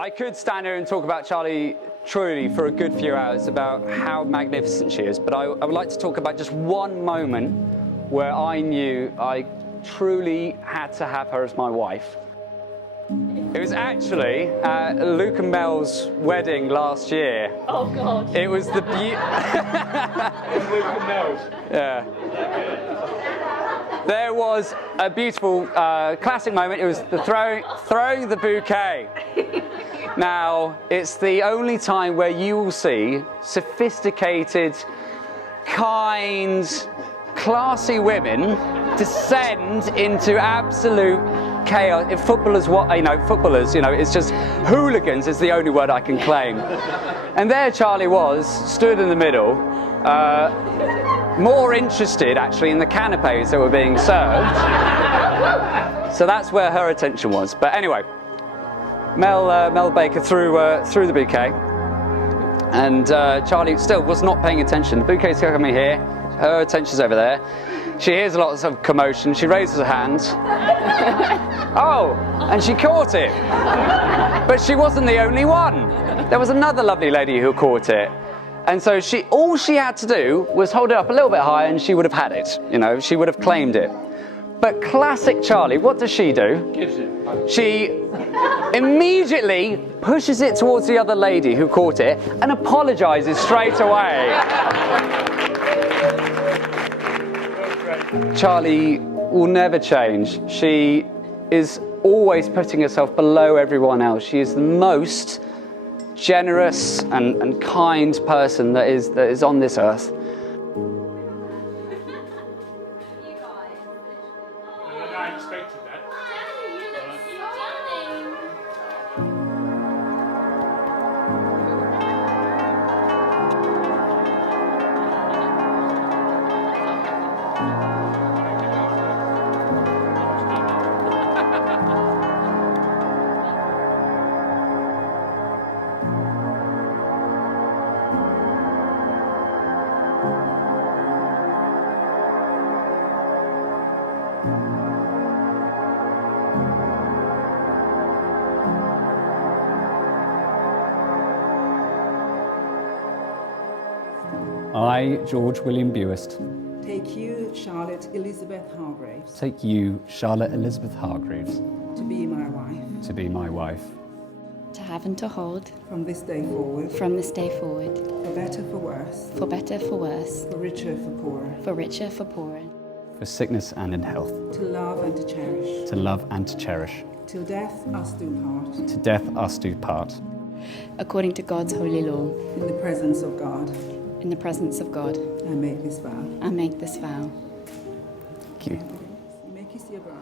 I could stand here and talk about Charlie truly for a good few hours about how magnificent she is, but I would like to talk about just one moment where I knew I truly had to have her as my wife. It was actually at Luke and Mel's wedding last year. Oh God! It was the Luke and Mel's. Yeah. There was a beautiful classic moment. It was the throwing the bouquet. Now, it's the only time where you will see sophisticated, kind, classy women descend into absolute chaos. If footballers, it's just hooligans is the only word I can claim. And there Charlie was, stood in the middle, more interested actually in the canapes that were being served. So that's where her attention was. But anyway, Mel Baker threw the bouquet, and Charlie still was not paying attention. The bouquet's coming here, her attention's over there. She hears lots of commotion, she raises her hand. Oh, and she caught it. But she wasn't the only one. There was another lovely lady who caught it. And so all she had to do was hold it up a little bit higher and she would have had it. She would have claimed it. But classic Charlie, what does she do? Gives it. She immediately pushes it towards the other lady who caught it and apologizes straight away. Charlie will never change. She is always putting herself below everyone else. She is the most generous and kind person that is on this earth. I expected that. I, George William Buist, take you, Charlotte Elizabeth Hargraves, take you, Charlotte Elizabeth Hargreaves, to be my wife, to be my wife, To have and to hold from this day forward, from this day forward, for better, for worse, for better, for worse, for richer, for poorer, for richer, for poorer, for sickness and in health, to love and to cherish, to love and to cherish, till death us do part, to death us do part. according to God's holy law, in the presence of God, in the presence of God, I make this vow. I make this vow. Thank you. You may kiss your bride.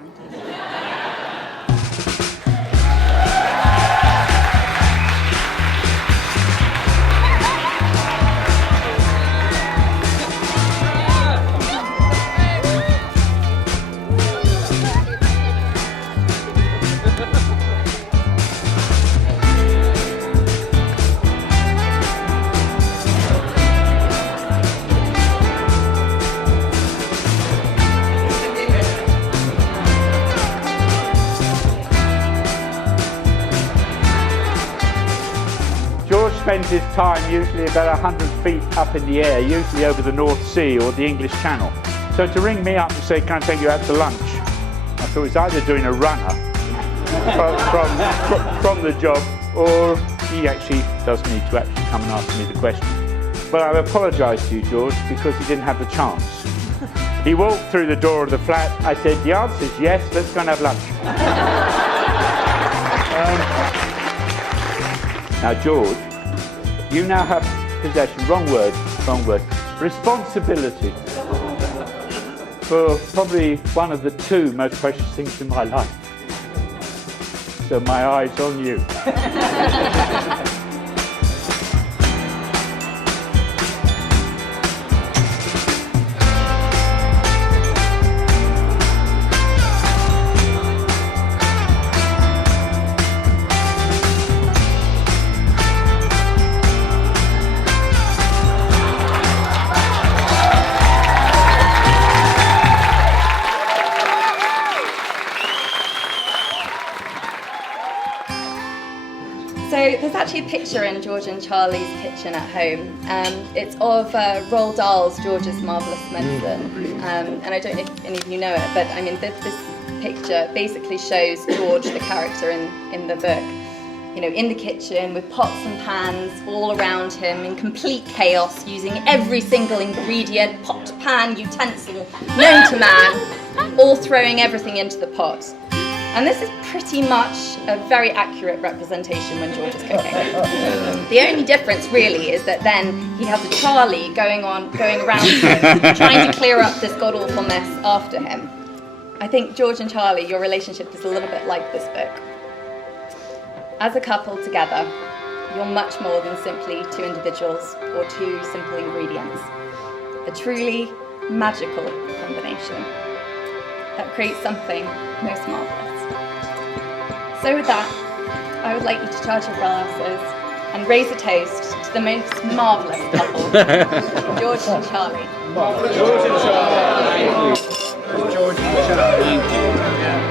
Spends his time usually about 100 feet up in the air, usually over the North Sea or the English Channel. So to ring me up and say, can I take you out to lunch? I thought he's either doing a runner from the job, or he actually does need to actually come and ask me the question. But I apologise to you, George, because he didn't have the chance. He walked through the door of the flat. I said, the answer is yes, let's go and have lunch. Now, George, you now have possession, wrong word, responsibility for probably one of the two most precious things in my life. So my eye's on you. So actually a picture in George and Charlie's kitchen at home. It's of Roald Dahl's George's Marvellous Medicine. And I don't know if any of you know it, but I mean, this picture basically shows George, the character in the book, you know, in the kitchen with pots and pans all around him in complete chaos, using every single ingredient, pot, pan, utensil known to man, all throwing everything into the pot. And this is pretty much a very accurate representation when George is cooking. The only difference really is that then he has a Charlie going around him, trying to clear up this god-awful mess after him. I think George and Charlie, your relationship is a little bit like this book. As a couple together, you're much more than simply two individuals or two simple ingredients. A truly magical combination that creates something most marvellous. So with that, I would like you to charge your glasses and raise a toast to the most marvellous couple, George and Charlie. George and Charlie. Thank you. George and Charlie. Thank you.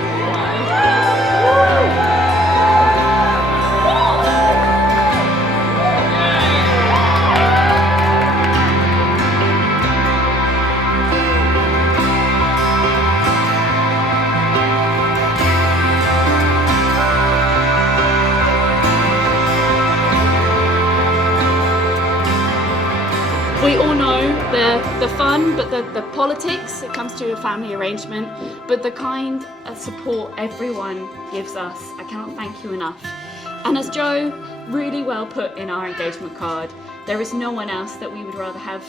We all know the fun, but the politics, it comes to a family arrangement, but the kind of support everyone gives us, I cannot thank you enough. And as Joe really well put in our engagement card, there is no one else that we would rather have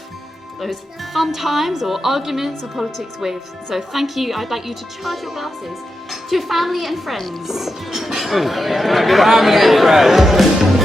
those fun times or arguments or politics with. So thank you. I'd like you to charge your glasses to family and friends. Family and friends.